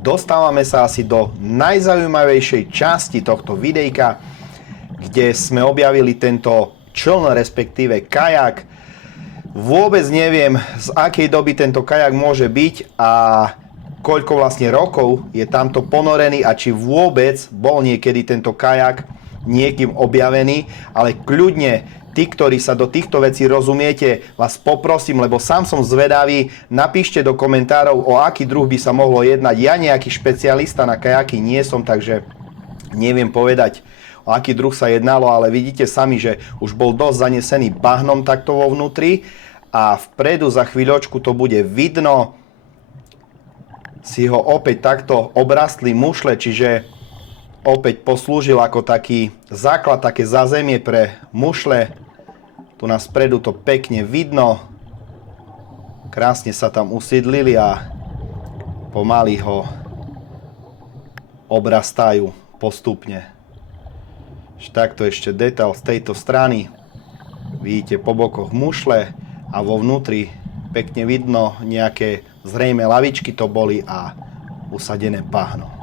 dostávame sa asi do najzaujímavejšej časti tohto videjka, kde sme objavili tento čln, respektíve kajak. Vôbec neviem, z akej doby tento kajak môže byť a koľko vlastne rokov je tamto ponorený a či vôbec bol niekedy tento kajak niekým objavený, ale kľudne tí, ktorí sa do týchto vecí rozumiete, vás poprosím, lebo sám som zvedavý, napíšte do komentárov, o aký druh by sa mohlo jednať. Ja nejaký špecialista na kajaky nie som, takže neviem povedať, o aký druh sa jednalo, ale vidíte sami, že už bol dosť zanesený bahnom takto vo vnútri a vpredu za chvíľočku to bude vidno. Si ho opäť takto obrastli mušle, čiže opäť poslúžil ako taký základ, také zázemie pre mušle. Tu na spredu to pekne vidno. Krásne sa tam usídlili a pomaly ho obrastajú postupne. Takto ešte detail z tejto strany. Vidíte po bokoch mušle a vo vnútri pekne vidno nejaké zrejme lavičky to boli a usadené bahno.